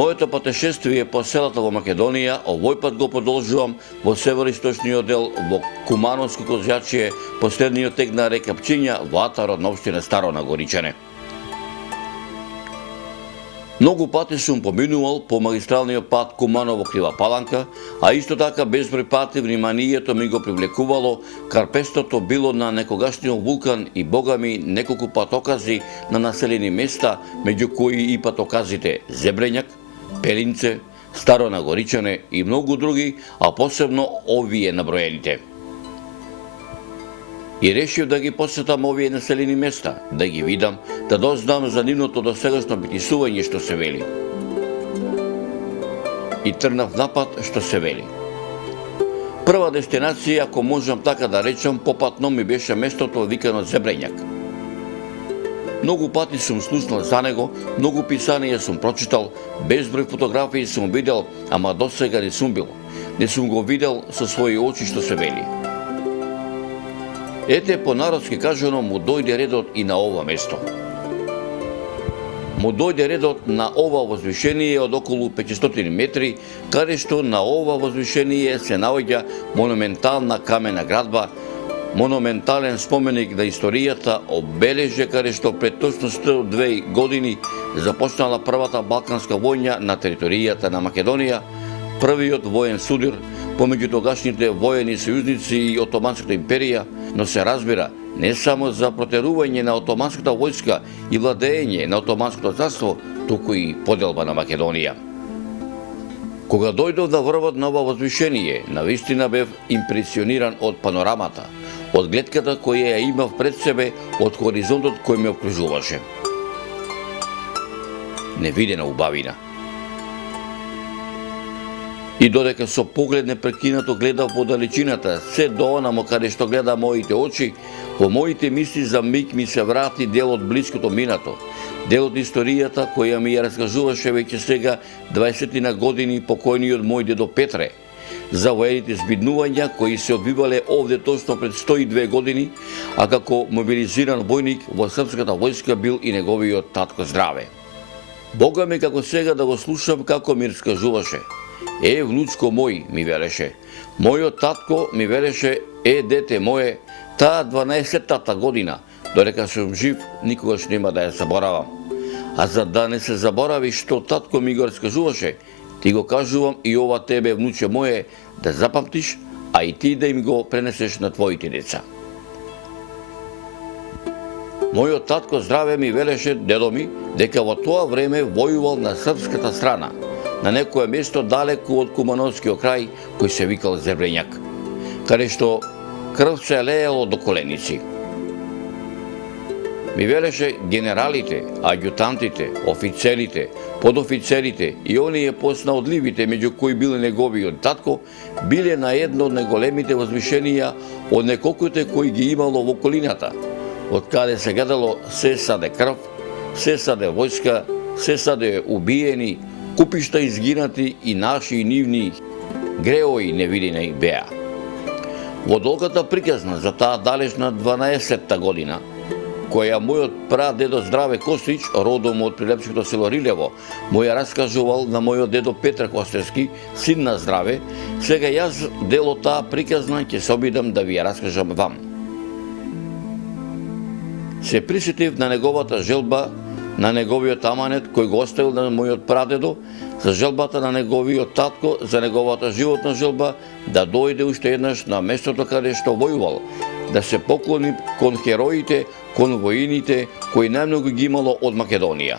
Моето патешествие по селата во Македонија овој пат го продолжувам во североисточниот дел во Кумановско Козјачие, последниот тек на река Пчиња во атарот на општина Старо Нагоричане. Многу пати сум поминувал по магистралниот пат Куманово Крива Паланка, а исто така безброј пати вниманието ми го привлекувало карпестото било на некогашниот вулкан и богами неколку патокази на населени места, меѓу кои и патоказите Зебрењак, Пелинце, Старо Нагоричане и многу други, а посебно овие наброените. И решив да ги посетам овие населени места, да ги видам, да дознам за нивното досегашно битисување што се вели. И тргнав напад што се вели. Прва дестинација, ако можам така да речам, попатно ми беше местото викано Зебрењак. Многу пати сум слушнал за него, многу писанија сум прочитал, безброј фотографии сум видел, ама досега не сум бил. Не сум го видел со своји очи што се вели. Ете, по народски кажано, му дојде редот и на ова место. Му дојде редот на ова возвишение од околу 500 метри, каде што на ова возвишение се наоѓа монументална камена градба, монументален споменик на историјата, обележје каде што пред точно 102 години започнала првата Балканска војна на територијата на Македонија, првиот воен судир помеѓу тогашните воени сојузници и Отоманската империја, но се разбира не само за протерување на Отоманската војска и владење на Отоманското царство, туку и поделба на Македонија. Кога дојдов да врвот на ова возвишение, навистина бев импресиониран од панорамата, од гледката која ја имав пред себе, од хоризонтот кој ме окружуваше. Невидена убавина. И додека со поглед непрекинато гледав во далечината, се до онамо каде што гледа моите очи, во моите мисли за миг ми се врати дел од блиското минато, дел од историјата која ми ја раскажуваше веќе сега 20 на години покојниот мој дедо Петре, за воените збиднувања кои се одвивале овде точно пред 102 години, а како мобилизиран војник во српската војска бил и неговиот татко Здраве. Бога ми како сега да го слушам како ми раскажуваше. Внучко мој, ми велеше. Мојот татко ми велеше, дете мое, таа 12-тата година, додека сум жив, никогаш нема да ја заборавам. А за да не се заборави што татко ми го раскажуваше, ти го кажувам и ова тебе, внуче мое, да запамтиш, а и ти да им го пренесеш на твоите деца. Мојот татко Здраве ми велеше, дедо ми, дека во тоа време војувал на српската страна, на некое место далеку од Кумановскиот крај, кој се викал Зебрењак, каде што крв се леело до коленици. Ми велеше генералите, аѓутантите, офицерите, подофицерите и оние поснаодливите, меѓу кои бил неговиот татко, биле на едно од најголемите возвишенија од неколкуте кои ги имало во околината, од каде се гледало се саде крв, се саде војска, се саде убиени, купишта изгинати и наши и нивни греои невидени беа. Во долгата приказна за таа далечна 12-та година, која мојот прадедо Здраве Костич, родом од прилепското село Рилево, му ја раскажувал на мојот дедо Петар Костевски, син на Здраве, сега јас дел од таа приказна ќе се обидам да ви ја раскажам вам. Се присетив на неговата желба, на неговиот аманет кој го оставил на мојот прадедо, за желбата на неговиот татко, за неговата животна желба да дојде уште еднаш на местото каде што војувал, да се поклони кон хероите, кон воините кои најмногу ги имало од Македонија.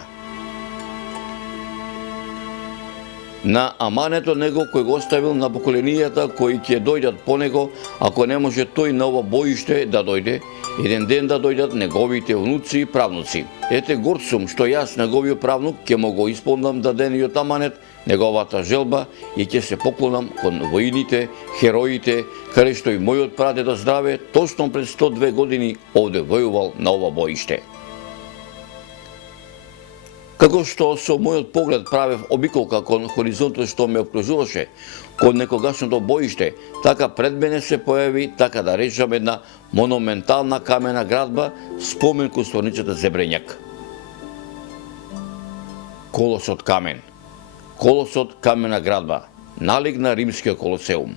На аманетот него кој го оставил на поколенијата кои ќе дојдат по него, ако не може тој на ова боиште да дојде, еден ден да дојдат неговите внуци и правнуци. Ете горд сум што јас, неговиот правнук, ќе му го исполнам дадениот аманет, неговата желба и ќе се поклонам кон воините, хероите, каде што и мојот прадедо Здраве точно пред 102 години овде војувал на ова боиште. Како што со мојот поглед правев обиколка кон хоризонтот што ме окружуваше, кон некогашното боиште, така пред мене се појави, така да речам, една монументална камена градба, спомен кон стварницата Зебрењак. Колос од камен, колосот камена градба, налик на римскиот колосеум.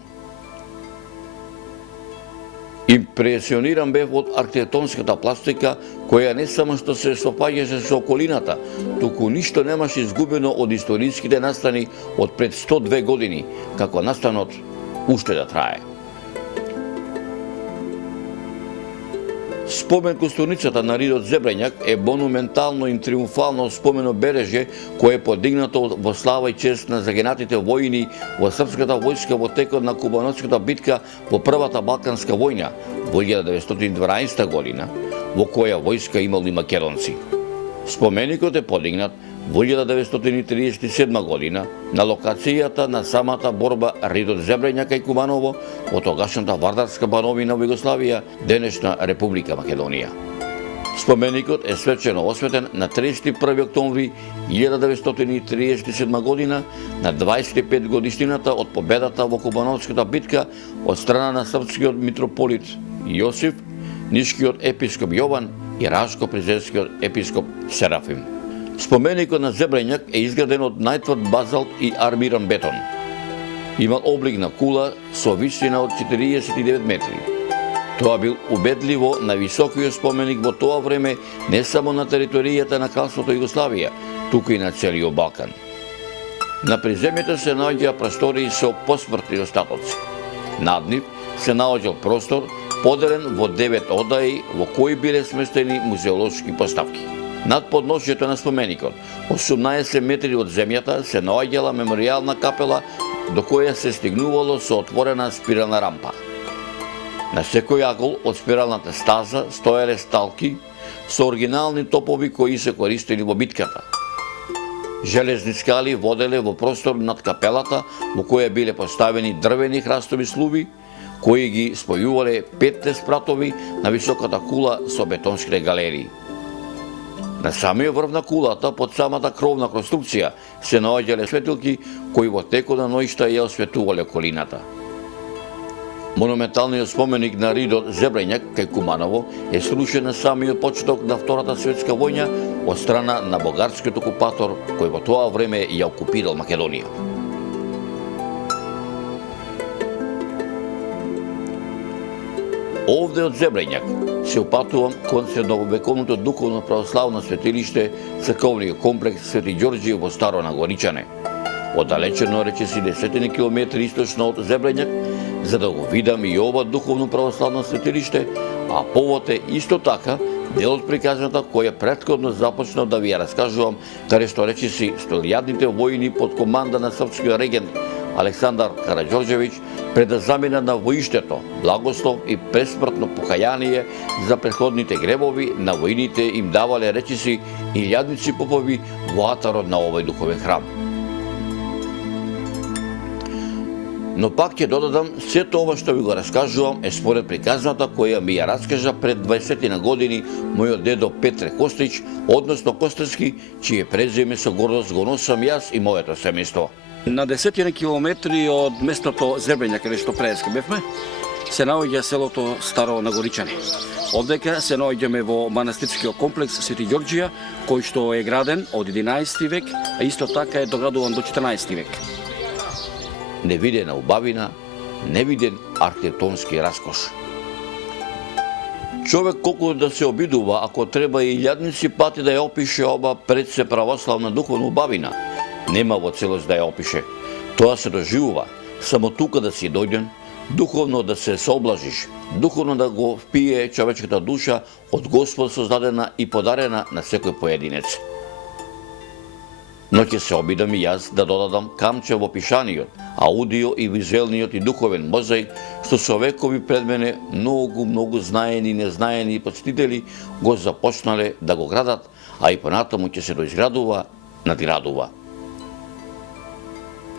Импресиониран бев од архитектонската пластика, која не само што се сопаѓаше со околината, туку ништо немаше изгубено од историските настани од пред 102 години, како настанот уште да трае. Спомен костурницата на Ридот Зебрењак е монументално и триумфално спомено бележје кое е подигнато во слава и чест на загинатите војни во српската војска во текот на Кубановската битка во Првата Балканска војна во 1912 година, во која војска имали македонци. Споменикот е подигнат во 1937 година на локацијата на самата борба Ридот Зебрењак и Кубаново во тогашната Вардарска бановина во Југославија, денешна Република Македонија. Споменикот е свечено осветен на 31 октомври 1937 година на 25 годишнината од победата во Кубановската битка од страна на српскиот митрополит Јосиф, нишкиот епископ Јован и рашко-призерскиот епископ Серафим. Споменикот на Зебрењак е изграден од најтврд базалт и армиран бетон. Имал облик на кула со висина од 49 метри. Тоа бил убедливо највисокиот споменик во тоа време не само на територијата на кралството Југославија, туку и на целиот Балкан. На приземјето се наоѓа простории со посмртни остатоци. Над нив се наоѓал простор поделен во 9 одаи во кои биле сместени музеолошки поставки. Над подношјето на споменикот, 18 метри од земјата, се наоѓала меморијална капела до која се стигнувало со отворена спирална рампа. На секој агол од спиралната стаза стоеле сталки со оригинални топови кои се користени во битката. Железни скали воделе во простор над капелата во која биле поставени дрвени храстови слуби, кои ги спојувале 5 спратови на високата кула со бетонските галерии. На самиот врв на кулата, под самата кровна конструкција, се наоѓале светилки кои во текот на ноќта ја осветувале околината. Монументалниот споменик на Ридот Зебрењак кај Куманово е срушен на самиот почеток на Втората светска војна од страна на бугарскиот окупатор кој во тоа време ја окупирал Македонија. Овде од Зебрењак се упатувам кон средновековното духовно православно светилиште црковниот комплекс Свети Ѓорѓи во Старо Нагоричане, оддалечено речиси десетини километри источно од Зебрењак, за да го видам и ова духовно православно светилиште, а повод е исто така дел од приказната која претходно започнав да ви ја раскажувам, каде што речиси столјадните војни под команда на српскиот регент Александар Караѓорđević пред да замина на воиштето, благослов и пресмртно покаяние за претходните гребови на војните им давале речиси илјадници попови во атарот на овој духовен храм. Но пак ќе додадам, сето ова што ви го раскажувам е според приказната која ми ја раскажа пред 20 на години мојот дедо Петре Костич, односно Костевски, чие презиме со гордост го носам јас и моето семејство. На 10 километри од местото Зебрењак, каде што преска бевме, се наоѓа селото Старо Нагоричане. Одека се наоѓаме во манастирскиот комплекс Свети Ѓорѓија, кој што е граден од 11 век, а исто така е доградуван до 14 век. Невидена убавина, невиден архитектонски раскош. Човек колку да се обидува, ако треба и илјадници пати да ја опише ова пред се православна духовна убавина, нема во целост да ја опише. Тоа се доживува, само тука да си дојден, духовно да се соблажиш, духовно да го впие човечката душа од Господ создадена и подарена на секој поединец. Но ќе се обидам и јас да додадам камче во пишаниот, аудио и визуелниот и духовен мозаик, што со векови пред мене многу знаени и незнаени почитители го започнале да го градат, а и понатаму ќе се доизградува, надградува.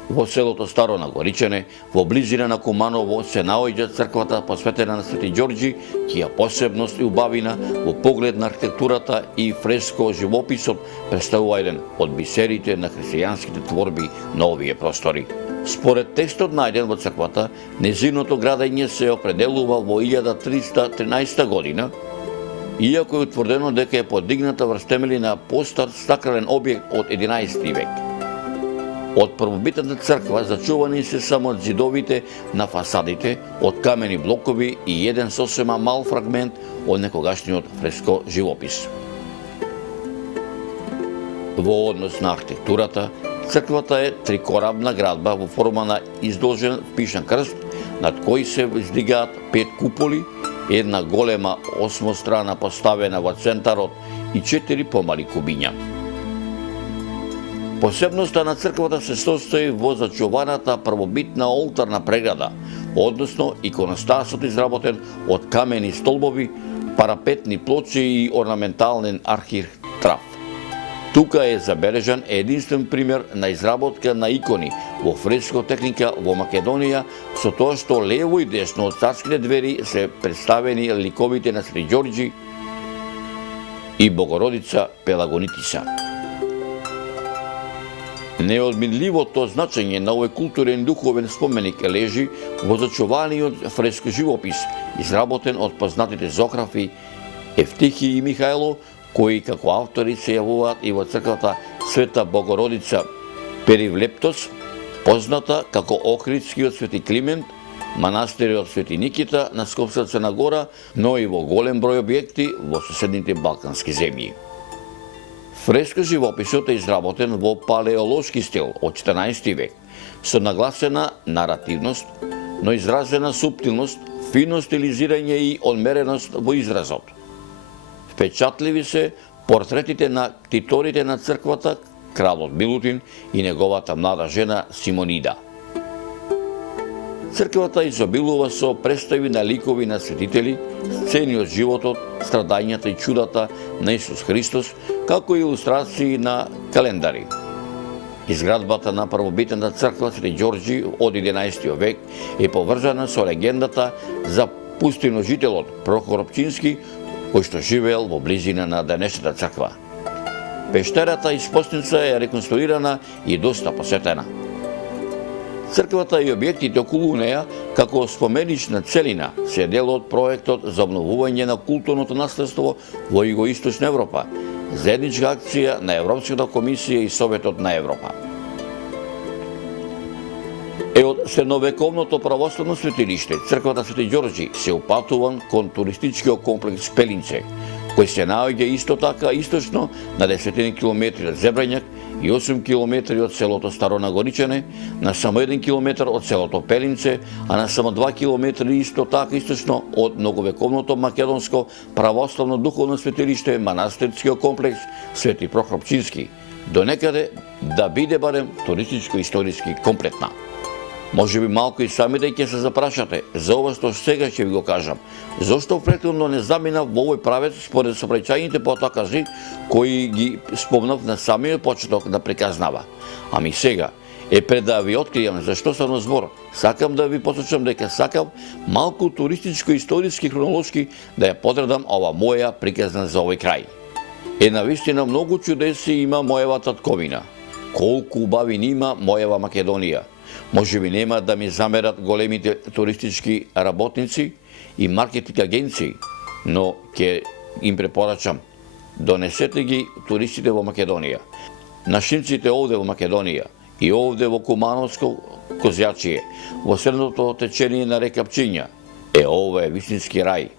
Во селото Старо Нагоричане, во близина на Куманово, се наоѓа црквата посветена на Свети Ѓорѓи, чија посебност и убавина во поглед на архитектурата и фреско живописот представува еден од бисерите на христијанските творби на овие простори. Според текстот најден во црквата, незиното градење се определува во 1313 година, иако е утврдено дека е подигната врз темели на постар сакрален објект од 11 век. Од првобитната црква зачувани се само зидовите на фасадите од камени блокови и еден сосема мал фрагмент од некогашниот фреско живопис. Во однос на архитектурата, црквата е трикорабна градба во форма на издолжен пишан крст, над кој се издигаат 5 куполи, една голема осмострана поставена во центарот и 4 помали кубиња. Посебноста на црквата се состои во зачуваната првобитна олтарна преграда, односно иконостасот изработен од камени столбови, парапетни плочи и орнаментален архитрав. Тука е забележан единствен пример на изработка на икони во фреско техника во Македонија, со тоа што лево и десно од царските двери се представени ликовите на Свети Ѓорѓи и Богородица Пелагонитиса. Неодминливото значење на овој културен духовен споменик лежи во зачуваниот фреско живопис, изработен од познатите зографи Евтихи и Михајло, кои како автори се јавуваат и во црквата Света Богородица Перивлептос, позната како Охридскиот Свети Климент, манастирот Свети Никита на Скопска Црна Гора, но и во голем број објекти во соседните балкански земји. Фреско живописот е изработен во палеолошки стил од 14 век, со нагласена наративност, но изразена суптилност, фино стилизирање и одмереност во изразот. Впечатливи се портретите на ктиторите на црквата, кралот Милутин и неговата млада жена Симонида. Црквата изобилува со представи на ликови на светители, сцени од животот, страдањата и чудата на Исус Христос, како и илустрации на календари. Изградбата на првобитната црква Свети Ѓорѓи од 11 век е поврзана со легендата за пустиножителот Прохор Пчински, кој што живеел во близина на денешната црква. Пештерата из Постница е реконструирана и доста посетена. Црквата и објектите околу неја, како споменична целина, се дел од проектот за обновување на културното наследство во Југоисточна Европа, заедничка акција на Европската комисија и Советот на Европа. Од средновековното православно светилиште, црквата Свети Ѓорѓи се упатуван кон туристичкиот комплекс Пелинце, кој се наоѓа исто така источно на 10 километри од Зебрањак и 8 километри од селото Старо Нагоричане, на само 1 километар од селото Пелинце, а на само 2 километри исто така источно од многовековното македонско православно духовно светилиште манастирскиот комплекс Свети Прохор Пчински, до некаде да биде барем туристичко-историски комплетна. Може би малку и самите ќе се запрашате за ова што сега ќе ви го кажам. Зошто претходно не заминав во овој правец според сообраќајните потокази кои ги спомнав на самиот почеток да приказнава. Ами сега, пред да ви откријам за што станува збор, сакам да ви посочам дека сакам малку туристичко-историски хронолошки да ја подредам ова моја приказна за овој крај. Навистина многу чудеси има мојава татковина. Колку убавини има мојава Македонија. Може би нема да ми замерат големите туристички работници и маркетинг агенции, но ќе им препорачам, донесете ги туристите во Македонија. Нашинците овде во Македонија и овде во Кумановско Козјачие, во средното течение на река Пчиња. Ова е вистински рај.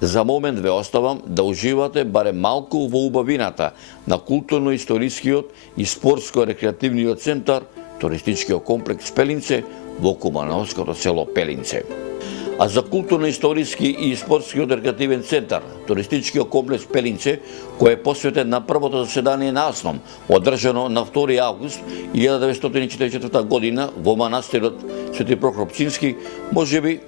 За момент ве оставам да уживате барем малку во убавината на културно-историскиот и спортско-рекреативниот центар туристичкиот комплекс Пелинце во Кумановското село Пелинце. А за културно-историски и спортскиот рекреативен центар, туристичкиот комплекс Пелинце, кој е посветен на првото заседание на АСНОМ, одржано на 2 август 1944 година во манастирот Свети Прохор Пчински, може би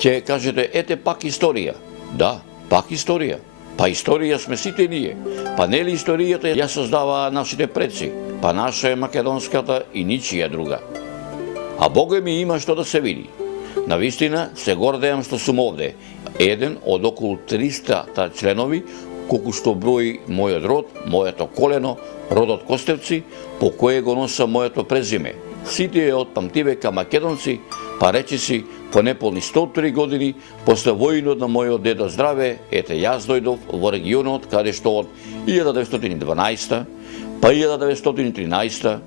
ќе кажете, ете пак историја. Да, пак историја. Па историја сме сите ние. Па нели историјата ја создаваа нашите предци? Па наша е македонската и ничија друга. А Бога ми има што да се види. Навистина се гордеам што сум овде, еден од околу 300 членови, колку што брои мојот род, моето колено, родот Костевци, по кое го носа моето презиме. Сите од памтивека македонци, па речиси по неполни 103 години, после војнот на мојот дедо здраве, ете јас дојдов во регионот, каде што од 1912, па 1913,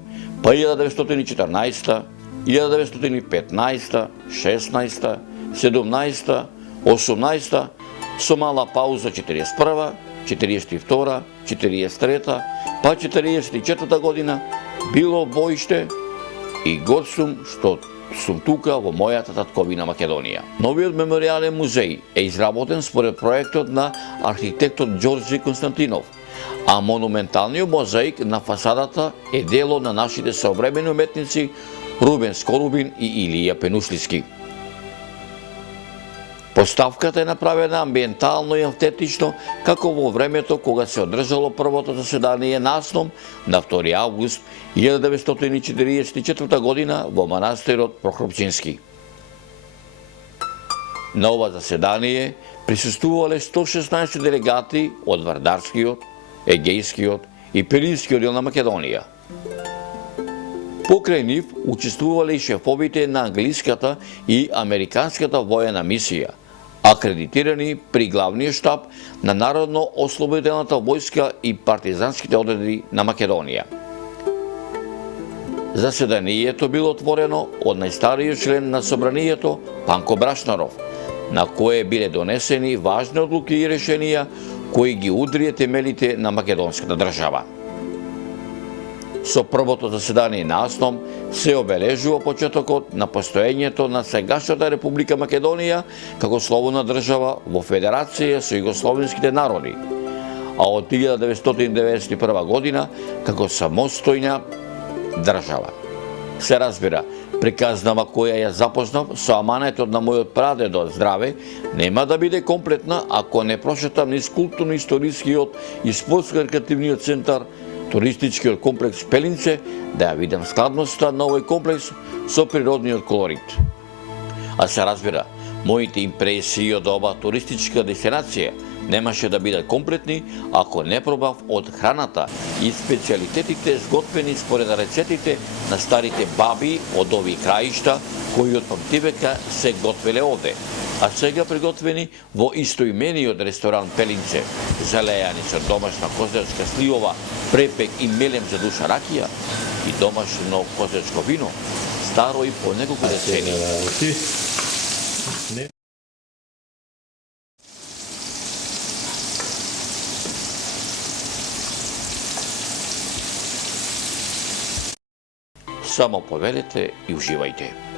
па 1914, 1915, 16, 17, 18, со мала пауза 41, 42, 43, па 44 година било боиште и год сум што сум тука во мојата татковина Македонија. Новиот меморијален музеј е изработен според проектот на архитектот Ѓорѓе Константинов, а монументалниот мозаик на фасадата е дело на нашите современи уметници Рубен Скорубин и Илија Пенушлиски. Поставката е направена амбиентално и автентично, како во времето кога се одржало првото заседание на АСНОМ на 2 август 1944 година во манастирот Прохорчински. На ова заседание присуствувале 116 делегати од Вардарскиот, Егејскиот и Пиринскиот дел на Македонија. Покрај нив учествувале и шефовите на англиската и американската воена мисија, акредитирани при главниот штаб на Народно-ослободителната војска и партизанските одреди на Македонија. Заседанието било отворено од најстариот член на собранието Панко Брашнаров, на кое биле донесени важни одлуки и решенија кои ги удрија темелите на македонската држава. Со првото заседание на АСНОМ се обележува почетокот на постоењето на сегашната Република Македонија како слободна држава во Федерација со југословенските народи, а од 1991 година како самостојна држава. Се разбира, приказнава која ја запознав со аманетот на мојот прадедо здраве нема да биде комплетна ако не прошетам низ културно-историскиот и спортско-рекреативниот центар, туристичкиот комплекс Пелинце, да ја видам складноста на овој комплекс со природниот колорит. А се разбира, моите импресии од ова туристичка дестинација немаше да бидат комплетни ако не пробав од храната и специјалитетите сготвени според рецептите на старите баби од овие краишта кои од памтивека се готвеле овде, а сега приготвени во истоимениот ресторан Пелинце, залејани со домашна козечка сливова, препек и мелем за душа ракија и домашно козечко вино, старо и по неколку децении. Само повелете и уживајте.